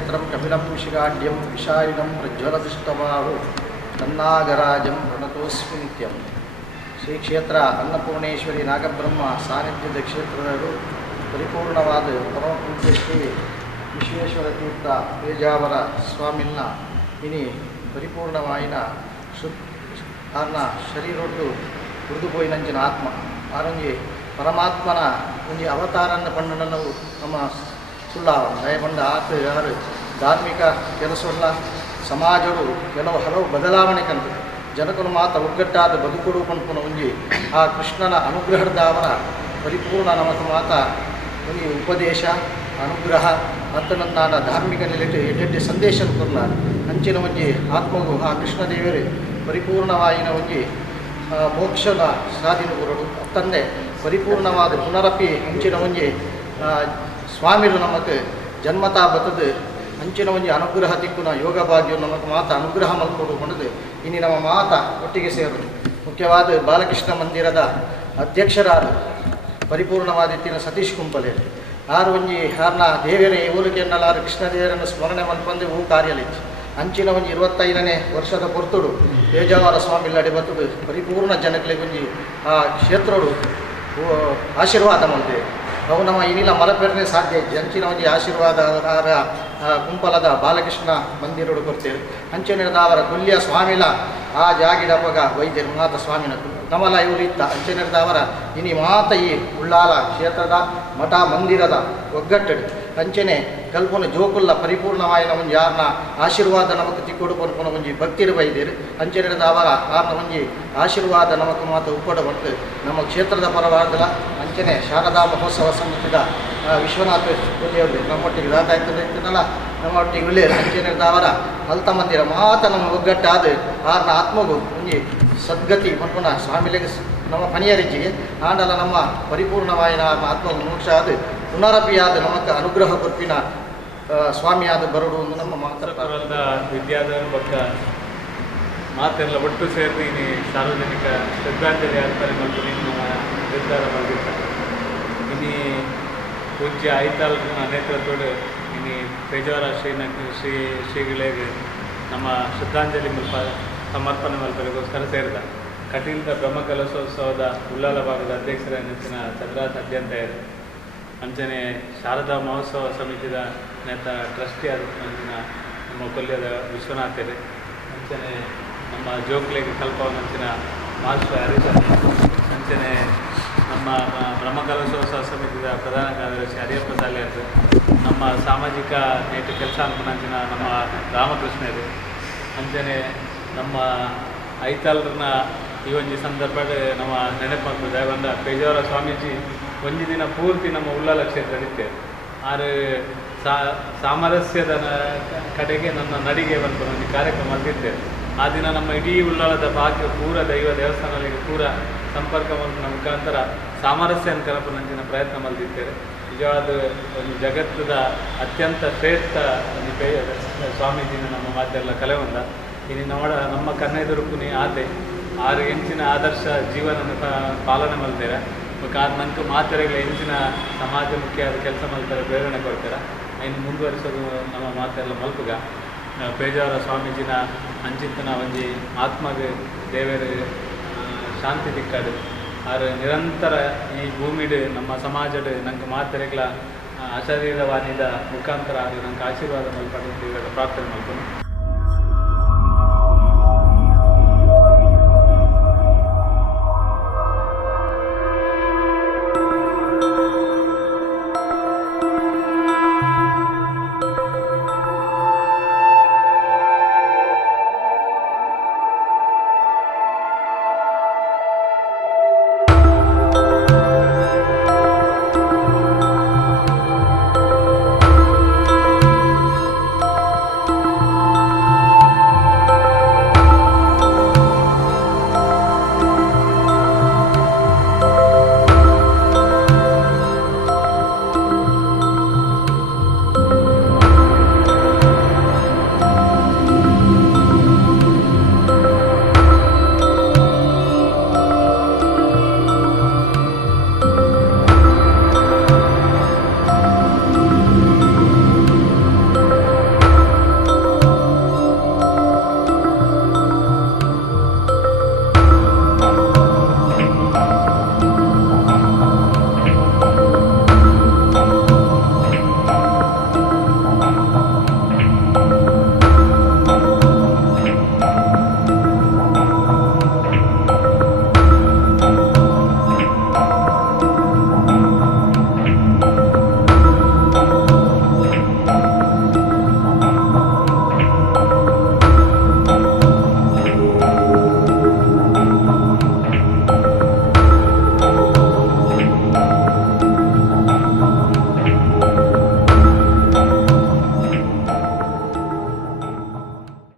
ಕಮಲನೇತ್ರಂ ಕಪಿಲಂ ಶಿಖಾಢ್ಯಂ ವಿಶಾಲಿನಂ ಪ್ರಜ್ವಲದೃಷ್ಟಬಾಹು ತನ್ನಾಗರಾಜಂ ಪ್ರಣತೋಸ್ಮಿ ನಿತ್ಯಂ. ಶ್ರೀ ಕ್ಷೇತ್ರ ಅನ್ನಪೂರ್ಣೇಶ್ವರಿ ನಾಗಬ್ರಹ್ಮ ಸಾನ್ನಿಧ್ಯದ ಕ್ಷೇತ್ರದವರು ಪರಿಪೂರ್ಣವಾದ ಪರಮಪೂಜ್ಯ ಶ್ರೀ ವಿಶ್ವೇಶ್ವರ ತೀರ್ಥ ಪೇಜಾವರ ಸ್ವಾಮಿನ ಇನಿ ಪರಿಪೂರ್ಣವಾಯಿನ ಆರ್ನ ಶರೀರೊಟ್ಟು ಉರಿದುಪೋಯಿನಂಚಿನ ಆತ್ಮ ಆರಂಜಿ ಪರಮಾತ್ಮನ ಒಂಜಿ ಅವತಾರನ ಪಂಡನ ನಾವು ನಮ್ಮ ಸುಳ್ಳಾವ ದಯಪಂಡ ಆತ ಯಾರು ಧಾರ್ಮಿಕ ಕೆಲಸವಲ್ಲ ಸಮಾಜರು ಹಲವು ಬದಲಾವಣೆ ಕಂಡು ಜನಕನು ಮಾತ ಒಗ್ಗಟ್ಟಾದ ಬದುಕುಡು ಪಂಪುನ ಒಂಜಿ ಆ ಕೃಷ್ಣನ ಅನುಗ್ರಹದಾವರ ಪರಿಪೂರ್ಣ ನಮಕ ಮಾತ ಒಂಜಿ ಉಪದೇಶ ಅನುಗ್ರಹ ಅತ್ತನಂದಾನ ಧಾರ್ಮಿಕ ನಿಲುಟ್ಟು ಎಡ್ಡೆ ಸಂದೇಶ ಕೊರ್ಲ ಅಂಚಿನ ಒಂಜಿ ಆತ್ಮಗೂ ಆ ಕೃಷ್ಣದೇವರು ಪರಿಪೂರ್ಣವಾಯಿನ ಒಂಜಿ ಮೋಕ್ಷದ ಸಾಧಿನ ಕೊರಡು ಅತ್ತಂದೆ ಪರಿಪೂರ್ಣವಾದ ಪುನರಪಿ ಅಂಚಿನ ಒಂಜಿ ಸ್ವಾಮಿರು ನಮಗೆ ಜನ್ಮತಾ ಬತ್ತದು ಅಂಚಿನ ಒಂಜಿ ಅನುಗ್ರಹ ತಿಕ್ಕುನ ಯೋಗ ಭಾಗ್ಯ ನಮಗೆ ಮಾತ ಅನುಗ್ರಹ ಮಲ್ಕೊಡು ಹೊಣದು ಇನ್ನು ನಮ್ಮ ಮಾತ ಒಟ್ಟಿಗೆ ಸೇರು ಮುಖ್ಯವಾದ ಬಾಲಕೃಷ್ಣ ಮಂದಿರದ ಅಧ್ಯಕ್ಷರಾದ ಪರಿಪೂರ್ಣವಾದ ಇತ್ತಿನ ಸತೀಶ್ ಕುಂಪಲೆ ಆರು ಒಂಜಿ ಆರ್ನ ದೇವರೇ ಇವರಿಗೆ ಎನ್ನಲಾರು ಕೃಷ್ಣದೇವರನ್ನು ಸ್ಮರಣೆ ಮಲ್ಪಂದು ಹೂ ಕಾರ್ಯಲಿಚ್ಚಿ ಅಂಚಿನ ಒಂಜಿ 25ನೇ ವರ್ಷದ ಪೊರ್ತುಡು ಪೇಜಾವರ ಸ್ವಾಮಿಲ್ಲಡೆ ಬತ್ತುಡು ಪರಿಪೂರ್ಣ ಜನಗಳಿಗೆ ಒಂಜಿ ಆ ಕ್ಷೇತ್ರಡು ಆಶೀರ್ವಾದ ಮಲ್ದೆ ಅವು ನಮ್ಮ ಇನ್ನಿಲ್ಲ ಮಲಪೆರನೆ ಸಾಧ್ಯ ಅಂಚಿನ ಒಂಜಿ ಆಶೀರ್ವಾದ ಕುಂಪಲದ ಬಾಲಕೃಷ್ಣ ಮಂದಿರೋಡು ಕೊಡ್ತೇವೆ ಅಂಚೆನೆದ ಅವರ ಕೊಲ್ಲಿಯ ಸ್ವಾಮಿಲ ಆ ಜಾಗಿಡಪಗ ವೈದ್ಯರು ಮಾತ ಸ್ವಾಮಿನ ನಮಲ ಇವರು ಇತ್ತ ಅಂಚೆನೆದ ಅವರ ಇನಿ ಮಾತ ಈ ಉಳ್ಳಾಲ ಕ್ಷೇತ್ರದ ಮಠ ಮಂದಿರದ ಒಗ್ಗಟ್ಟಡು ಅಂಚನೆ ಕಲ್ಪನ ಜೋಕುಲ್ಲ ಪರಿಪೂರ್ಣವಾಯಿನ ಒಂಜಿ ಯಾರನ್ನ ಆಶೀರ್ವಾದ ನಮಗೆ ತಿಕ್ಕೊಡು ಪನ್ಪುನ ಒಂಜಿ ಭಕ್ತಿರು ಬೈದೇರು ಅಂಚೆನೆದ ಅವರ ಆರ್ನ ಒಂಜಿ ಆಶೀರ್ವಾದ ನಮಕ್ ಮಾತ ಉಪ್ಪಡ ಬಂತು ನಮ್ಮ ಕ್ಷೇತ್ರದ ಪರವಾದಲ ಅಂಚನೆ ಶಾರದಾ ಮಹೋತ್ಸವ ಸಮಿತಿದ ವಿಶ್ವನಾಥ ಒಳ್ಳೆಯವರು ನಮ್ಮೊಟ್ಟಿಗೆ ದಾತಾಯ್ತದಲ್ಲ ನಮ್ಮೊಟ್ಟಿಗೆ ಒಳ್ಳೆಯರು ಅಂಚೆನೆದ ಅವರ ಹಲ್ತ ಮಂದಿರ ಮಾತ ನಮ್ಮ ಒಗ್ಗಟ್ಟಾದ ಆರ್ನ ಆತ್ಮಗೂ ಒಂಜಿ ಸದ್ಗತಿ ಪನ್ಪುನ ಸ್ವಾಮಿಲೆಗೆ ನಮ್ಮ ಪನಿಯರಿಜ್ಜಿಗೆ ಆಂಡಲ ನಮ್ಮ ಪರಿಪೂರ್ಣವಾಯಿನ ಆತ್ಮ ಮೋಕ್ಷ ಆದ ಪುನರಪಿಯಾದ ನಮಕ್ಕೆ ಅನುಗ್ರಹ ಕೊರ್ಪಿನ ಸ್ವಾಮಿಯಾದ ಬರಡು ಒಂದು ನಮ್ಮ ಮಾತಾಡ ವಿದ್ಯಾಧರ ಬಗ್ಗೆ ಮಾತೆಲ್ಲ ಒಟ್ಟು ಸೇರಿ ಸಾರ್ವಜನಿಕ ಶ್ರದ್ಧಾಂಜಲಿ ಆಡ್ತಾರೆ ಮತ್ತು ನಮ್ಮ ನಿರ್ಧಾರ ಮಾಡಿರ್ತಾರೆ ಇನ್ನು ಪೂಜ್ಯ ಐತಾಲ್ನ ನೇತೃತ್ವದ ಇನ್ನು ಪೇಜಾವರ ಶ್ರೀಗಳಿಗೆ ನಮ್ಮ ಶ್ರದ್ಧಾಂಜಲಿ ಮುಲ್ಪ ಸಮರ್ಪಣೆ ಮಲ್ಪರಿಗೋಸ್ಕರ ಸೇರಿದ ಕಟೀಲ್ದ ಬ್ರಹ್ಮಕಲಶೋತ್ಸವದ ಉಳ್ಳಾಲ ಭಾಗದ ಅಧ್ಯಕ್ಷರ ನೆಚ್ಚಿನ ಚಂದ್ರಾತ್ ಅಧ್ಯಂತ ಇದೆ ಅಂಚನೆ ಶಾರದಾ ಮಹೋತ್ಸವ ಸಮಿತಿದ ನೇತ ಟ್ರಸ್ಟಿ ಆದ ನಮ್ಮ ಕೊಲ್ಯದ ವಿಶ್ವನಾಥರು ಅಂಚನೆ ನಮ್ಮ ಜೋಕ್ಲೆಗೆ ಕಲ್ಪವನಂಚಿನ ಮಾಸ್ಟರ್ ಹರೀಶ ಅಂಚನೆ ನಮ್ಮ ಬ್ರಹ್ಮಕಲಶೋತ್ಸವ ಸಮಿತಿದ ಪ್ರಧಾನ ಕಾರ್ಯದರ್ಶಿ ಹರಿಯಪ್ಪ ಸಾಲ್ಯರು ನಮ್ಮ ಸಾಮಾಜಿಕ ನೇಟ ಕೆಲಸ ಅನ್ಕೊಂಡಂಚಿನ ನಮ್ಮ ರಾಮಕೃಷ್ಣರು ಅಂಚನೆ ನಮ್ಮ ಐತಾಲ್ರನ್ನ ಈ ಒಂಜಿ ಸಂದರ್ಭದ ನಮ್ಮ ನೆನಪು ಬಂದ ಪೇಜಾವರ ಸ್ವಾಮೀಜಿ ಒಂಜಿ ದಿನ ಪೂರ್ತಿ ನಮ್ಮ ಉಳ್ಳಾಲ ಕ್ಷೇತ್ರ ಇರ್ತೇವೆ ಆರು ಸಾಮರಸ್ಯದ ಕಡೆಗೆ ನನ್ನ ನಡಿಗೆ ಬಂದು ಒಂದು ಕಾರ್ಯಕ್ರಮ ಆಗಿರ್ತೇವೆ ಆ ದಿನ ನಮ್ಮ ಇಡೀ ಉಳ್ಳಾಲದ ಭಾಗ್ಯ ಪೂರ ದೈವ ದೇವಸ್ಥಾನಗಳಿಗೆ ಪೂರ ಸಂಪರ್ಕ ನಮ್ಮ ಮುಖಾಂತರ ಸಾಮರಸ್ಯನ ಕಲ್ಪನಂಚಿನ ಪ್ರಯತ್ನ ಮಲ್ದಿರ್ತೇವೆ ನಿಜವಾದ ಒಂದು ಜಗತ್ತದ ಅತ್ಯಂತ ಶ್ರೇಷ್ಠ ಒಂದು ಸ್ವಾಮೀಜಿನ ನಮ್ಮ ಮಾತೆಲ್ಲ ಕಲೆ ಹೊಂದ ಇನ್ನು ನಮ್ಮ ಕನ್ನೆದುರುಕುನಿ ಆತೆ ಆರು ಹೆಂಚಿನ ಆದರ್ಶ ಜೀವನ ಪಾಲನೆ ಮಲ್ತೇವೆ ಕಾರಣ ನಂಗೆ ಮಾತೆರೆಗಳ ಹೆಂಚಿನ ಸಮಾಜಮುಖಿಯಾದ ಕೆಲಸ ಮಲ್ತಾರೆ ಪ್ರೇರಣೆ ಕೊಡ್ತಾರೆ ಇನ್ನು ಮುಂದುವರಿಸೋದು ನಮ್ಮ ಮಾತೆಲ್ಲ ಮಲ್ಪುಗ ಪೇಜಾವರ ಸ್ವಾಮೀಜಿನ ಅಂಚಿಂತನ ಒಂಜಿ ಆತ್ಮಗೆ ದೇವರು ಶಾಂತಿ ದಿಕ್ಕಾಡು ಆರು ನಿರಂತರ ಈ ಭೂಮಿಡು ನಮ್ಮ ಸಮಾಜಡು ನಂಗೆ ಮಾತೆರೆಗಳ ಅಶರೀರವಾಣಿದ ಮುಖಾಂತರ ಆರು ನಂಗೆ ಆಶೀರ್ವಾದ ಮಲ್ಪಟ್ಟು ಪ್ರಾರ್ಥನೆ ಮಾಡ್ಕೊಂಡು